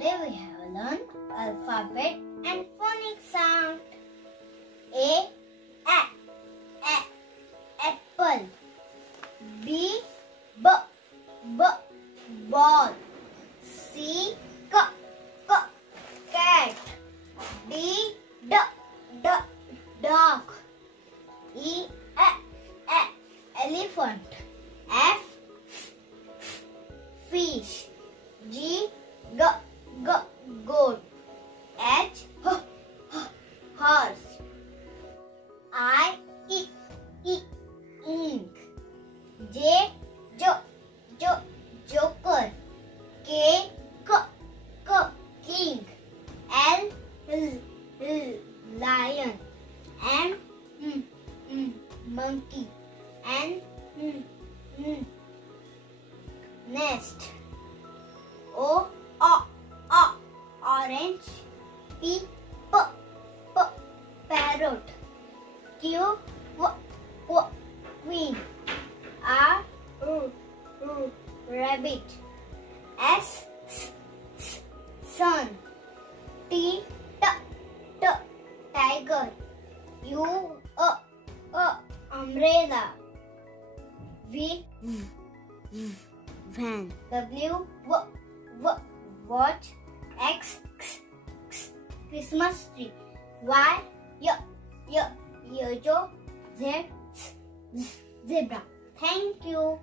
Today we have learned alphabet and phonics sound. A apple. B ball. C cat. D dog. E elephant. F fish. G goat. H horse. I ink. J joker. K king. L lion. M monkey. N nest. O orange. P parrot. Q queen. R rabbit. S sun. T tiger. U umbrella. V van. W watch. X Christmas tree. Y yo-yo. Z zebra. Thank you.